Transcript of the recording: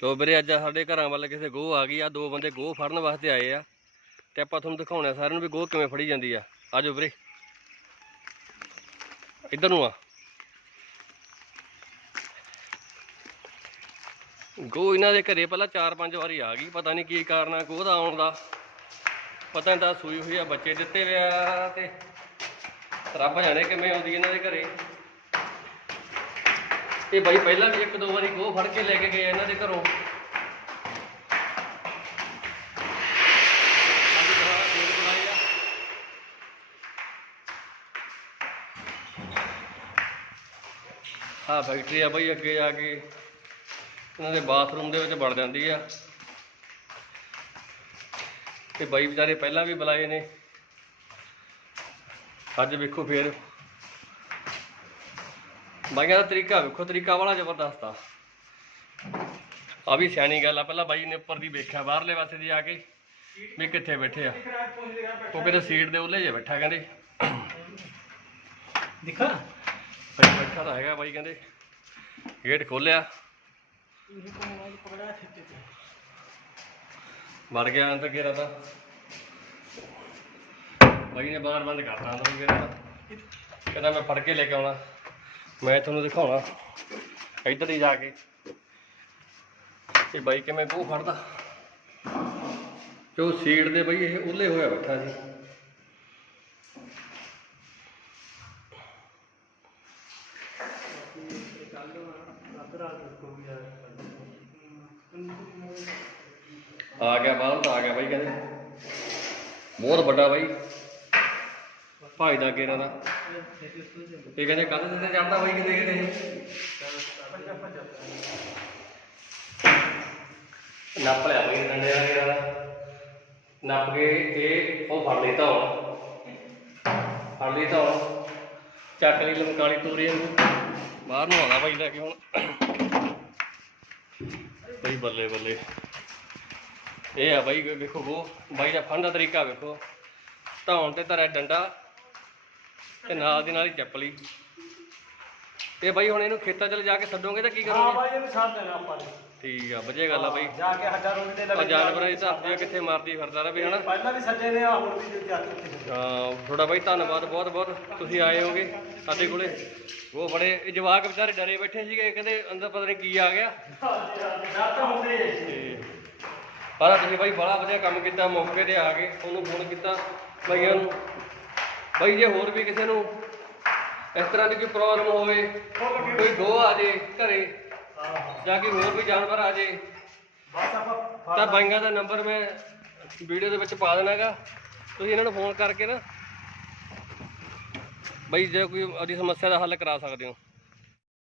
ਤੋ ਵੀਰੇ, ਅੱਜ ਸਾਡੇ ਘਰਾਂ ਵੱਲ ਕਿਸੇ ਗੋਹ ਆ ਗਈ ਆ, ਦੋ ਬੰਦੇ ਗੋਹ ਫੜਨ ਵਾਸਤੇ ਆਏ ਆ। ਤੇ ਆਪਾਂ ਤੁਹਾਨੂੰ ਦਿਖਾਉਣਾ ਸਾਰਿਆਂ ਨੂੰ ਵੀ ਗੋਹ ਕਿਵੇਂ ਫੜੀ ਜਾਂਦੀ ਆ। ਆਜੋ ਵੀਰੇ। ਇੱਧਰ ਨੂੰ ਆ। ਗੋਹ ਇਹਨਾਂ ਦੇ ਘਰੇ ਪਹਿਲਾਂ ਚਾਰ ਪੰਜ ਵਾਰੀ ਆ ਗਈ, ਪਤਾ ਨਹੀਂ ਕੀ ਕਾਰਨ ਆ, ਗੋਹ ਦਾ ਆਉਣ ਦਾ। ਪਤਾ ਨਹੀਂ ਤਾਂ ਸੂਈ ਹੋਈ ਆ, ਬੱਚੇ ਦਿੱਤੇ ਵੇ ਤੇ ਰੱਬ ਜਾਣੇ ਕਿਵੇਂ ਆਉਂਦੀ ਇਹਨਾਂ ਦੇ ਘਰੇ। ਇਹ ਬਾਈ ਪਹਿਲਾਂ ਵੀ ਇੱਕ ਦੋ ਵਾਰੀ ਗੋਹ ਫੜ ਕੇ ਲੈ ਕੇ ਗਏ ਇਹਨਾਂ ਦੇ ਘਰੋਂ। ਅੱਜ ਆ ਫੈਕਟਰੀ ਆ ਬਾਈ, ਅੱਗੇ ਜਾ ਕੇ ਇਹਨਾਂ ਦੇ ਬਾਥਰੂਮ ਦੇ ਵਿੱਚ ਵੜ ਜਾਂਦੀ ਆ। ਤੇ ਬਾਈ ਵਿਚਾਰੇ ਪਹਿਲਾਂ ਵੀ ਬੁਲਾਏ ਨੇ। ਅੱਜ ਵੇਖੋ ਫੇਰ ਬਾਈਆਂ ਦਾ ਤਰੀਕਾ ਵੇਖੋ ਤਰੀਕਾ ਵਾਲਾ ਜ਼ਬਰਦਸਤ ਆ। ਆ ਵੀ ਸਿਆਣੀ ਗੱਲ ਆ ਪਹਿਲਾਂ ਬਾਈ ਨੇ ਉੱਪਰ ਦੀ ਵੇਖਿਆ ਬਾਹਰਲੇ ਪਾਸੇ ਦੀ ਆ ਕੇ ਵੀ ਕਿੱਥੇ ਬੈਠੇ ਆ। ਉਹ ਕਿਤੇ ਸੀਟ ਦੇ ਉੱਲੇ ਜੇ ਬੈਠਾ ਕਹਿੰਦੇ। ਦਿਖਾ। ਬਾਈ ਬੈਠਾ ਤਾਂ ਹੈਗਾ ਬਾਈ ਕਹਿੰਦੇ। ਗੇਟ ਖੋਲਿਆ ਵੜ ਗਿਆ ਅੰਦਰ ਘੇਰਾ ਤਾਂ। ਬਾਈ ਨੇ ਬਾਹਰ ਬੰਦ ਕਰਤਾ ਅੰਦਰ ਘੇਰਾ ਤਾਂ। ਕਹਿੰਦਾ ਮੈਂ ਫੜ ਕੇ ਲੈ ਕੇ ਆਉਣਾ। ਮੈਂ ਤੁਹਾਨੂੰ ਦਿਖਾਉਣਾ। ਇੱਧਰ ਹੀ ਜਾ ਕੇ। ਇਹ ਬਾਈ ਕਿਵੇਂ ਗੋਹ ਫੜਦਾ? ਤੇ ਉਹ ਸੀਟ ਦੇ ਬਈ ਇਹ ਉੱਲੇ ਹੋਇਆ ਬੈਠਾ ਸੀ। ਆ ਗਿਆ ਬਾਹਰ ਤਾਂ ਆ ਗਿਆ ਬਾਈ ਕਹਿੰਦੇ। ਬਹੁਤ ਵੱਡਾ ਬਾਈ। ਭਾਈ ਦਾ ਗੇਰਾ ਦਾ। ਇਹ ਕਹਿੰਦੇ ਕੰਧ ਤੇ ਚੜਦਾ ਬਾਈ ਕਿਤੇ ਕਿਤੇ। ਨੱਪ ਲਿਆ ਬਾਈ, ਡੰਡੇ ਵਾਲੇ ਦਾ। ਨੱਪ ਕੇ ਇਹ ਉਹ ਫੜ ਲਈ ਧੌਣ। ਫੜ ਲਈ ਧੌਣ। ਚੱਕ ਲਈ ਲਮਕਾਲੀ ਤੋਰੀ ਨੂੰ ਬਾਹਰ ਨੂੰ ਆਉਂਦਾ ਬਾਈ ਲੈ ਕੇ ਹੁਣ। ਬਈ ਬੱਲੇ ਬੱਲੇ। ਇਹ ਆ ਬਾਈ, ਵੇਖੋ ਉਹ ਬਾਈ ਦਾ ਫੰਡ ਦਾ ਤਰੀਕਾ ਵੇਖੋ। ਧੌਣ ਤੇ ਧਰਿਆ ਡੰਡਾ। ਤੇ ਨਾਲ ਦੀ ਨਾਲ ਹੀ ਚੱਪਲੀ ਤੇ ਬਾਈ ਹੁਣ ਇਹਨੂੰ ਖੇਤਾਂ 'ਚ ਲਿਜਾ ਕੇ ਛੱਡੋਗੇ ਤਾਂ ਕੀ ਹਾਂ ਕਰੋਗੇ? ਬਾਈ ਇਹਨੂੰ ਛੱਡ ਦੇਣਾ ਆਪਾਂ ਨੇ ਠੀਕ ਆ ਵਧੀਆ ਗੱਲ ਆ ਬਾਈ। ਜਾ ਕੇ ਹੱਡਾ ਰੋਡ ਤੇ ਆ ਜਾਨਵਰਾਂ ਦੀ ਧਰਤੀ ਕਿੱਥੇ ਮਾਰਦੀ ਫਿਰਦਾ ਰਵੇ ਹਨਾ? ਪਹਿਲਾਂ ਵੀ ਸੱਜੇ ਨੇ ਆ ਹੁਣ ਵੀ ਜਾ ਕੇ ਉੱਥੇ ਤੁਹਾਡਾ ਬਾਈ ਧੰਨਵਾਦ ਬਹੁਤ ਬਹੁਤ। ਤੁਸੀਂ ਆਏ ਹੋਗੇ ਸਾਡੇ ਕੋਲੇ। ਉਹ ਬੜੇ ਇਹ ਜਵਾਕ ਵਿਚਾਰੇ ਡਰੇ ਬੈਠੇ ਸੀਗੇ ਕਹਿੰਦੇ ਅੰਦਰ ਪਤਾ ਨਹੀਂ ਕੀ ਆ ਗਿਆ। ਤਾਂ ਹੁੰਦੇ। ਤੇ ਪਰ ਤੁਸੀਂ ਬਾਈ ਬੜਾ ਵਧੀਆ ਕੰਮ ਕੀਤਾ ਮੌਕੇ ਤੇ ਆ ਕੇ ਉਹਨੂੰ ਫੋਨ ਕੀਤਾ ਬਾਈਆਂ ਨੂੰ। ਬਾਈ ਜੇ ਹੋਰ ਵੀ ਕਿਸੇ ਨੂੰ ਇਸ ਤਰ੍ਹਾਂ ਦੀ ਕੋਈ ਪ੍ਰੋਬਲਮ ਹੋਵੇ ਕੋਈ ਗੋ ਆ ਜੇ ਘਰੇ ਜਾਂ ਕੋਈ ਹੋਰ ਵੀ ਜਾਨਵਰ ਆ ਜੇ ਤਾਂ ਬਾਈਆਂ ਦਾ ਨੰਬਰ ਮੈਂ ਵੀਡੀਓ ਦੇ ਵਿੱਚ ਪਾ ਦੇਣਾਗਾ ਤੁਸੀਂ ਇਹਨਾਂ ਨੂੰ ਫੋਨ ਕਰਕੇ ਨਾ ਬਈ ਜੇ ਕੋਈ ਆਪਣੀ ਸਮੱਸਿਆ ਦਾ ਹੱਲ ਕਰਾ ਸਕਦੇ ਹੋ।